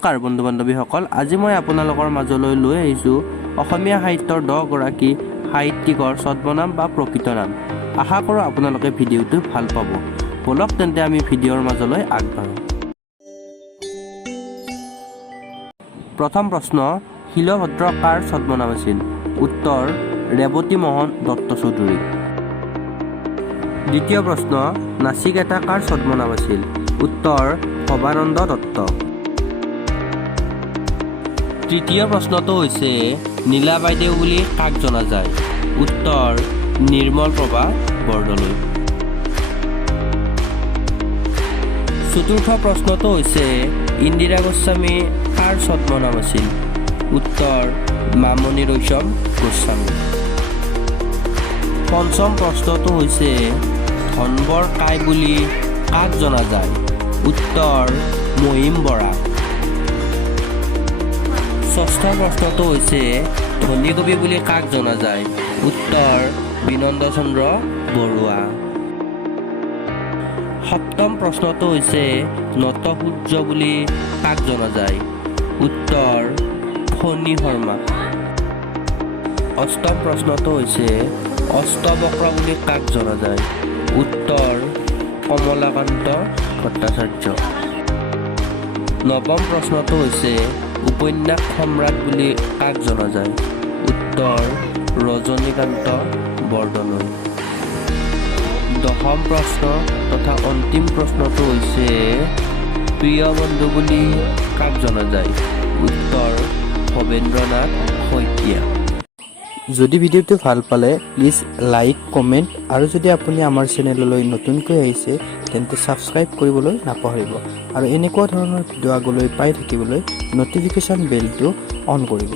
নমস্কাৰ বন্ধু বান্ধৱীসকল, আজি মই আপোনালোকৰ মাজলৈ লৈ আহিছোঁ অসমীয়া সাহিত্যৰ 10 গৰাকী সাহিত্যিকৰ ছদ্মনাম বা প্ৰকৃত নাম। আশা কৰোঁ আপোনালোকে ভিডিঅ'টো ভাল পাব। বলক তেন্তে আমি ভিডিঅ'ৰ মাজলৈ আগবাঢ়োঁ। প্ৰথম প্ৰশ্ন, শিলভদ্ৰ কাৰ ছদ্মনাম আছিল? উত্তৰ, ৰেৱতী মোহন দত্ত চৌধুৰী। দ্বিতীয় প্ৰশ্ন, নাচিকেতা কাৰ ছদ্মনাম আছিল? উত্তৰ, ভৱানন্দ দত্ত। তৃতীয় প্ৰশ্নটো হৈছে নীলা বাইদেউ বুলি কাক জনা যায়? উত্তৰ, নিৰ্মল প্ৰভা বৰদলৈ। চতুৰ্থ প্ৰশ্নটো হৈছে ইন্দিৰা গোস্বামী কাৰ ছদ্মনাম আছিল? উত্তৰ, মামণি ৰয়ছম গোস্বামী। পঞ্চম প্ৰশ্নটো হৈছে ধনবৰ কাই বুলি কাক জনা যায়? উত্তৰ, মহিম বৰা। ষষ্ঠ প্ৰশ্নটো হৈছে ধনী কবি বুলি কাক জনা যায়? উত্তৰ, বিনন্দ চন্দ্ৰ বৰুৱা। সপ্তম প্ৰশ্নটো হৈছে নটসূৰ্য বুলি কাক জনা যায়? উত্তৰ, ফণী শৰ্মা। অষ্টম প্ৰশ্নটো হৈছে অষ্টবক্ৰ বুলি কাক জনা যায়? উত্তৰ, কমলাকান্ত ভট্টাচাৰ্য। নৱম প্ৰশ্নটো হৈছে উপন্যাস সম্ৰাট বুলি কাক জনা যায়? উত্তৰ, ৰজনীকান্ত বৰদলৈ। দশম প্ৰশ্ন তথা অন্তিম প্ৰশ্নটো হৈছে প্ৰিয় বন্ধু বুলি কাক জনা যায়? উত্তৰ, ভৱেন্দ্ৰনাথ শইকীয়া। যদি ভিডিঅ'টো ভাল পালে প্লিজ লাইক, কমেণ্ট আৰু যদি আপুনি আমাৰ চেনেললৈ নতুনকৈ আহিছে তেন্তে ছাবস্ক্ৰাইব কৰিবলৈ নাপাহৰিব আৰু এনেকুৱা ধৰণৰ ভিডিঅ' আগলৈ পাই থাকিবলৈ ন'টিফিকেশ্যন বেলটো অন কৰিব।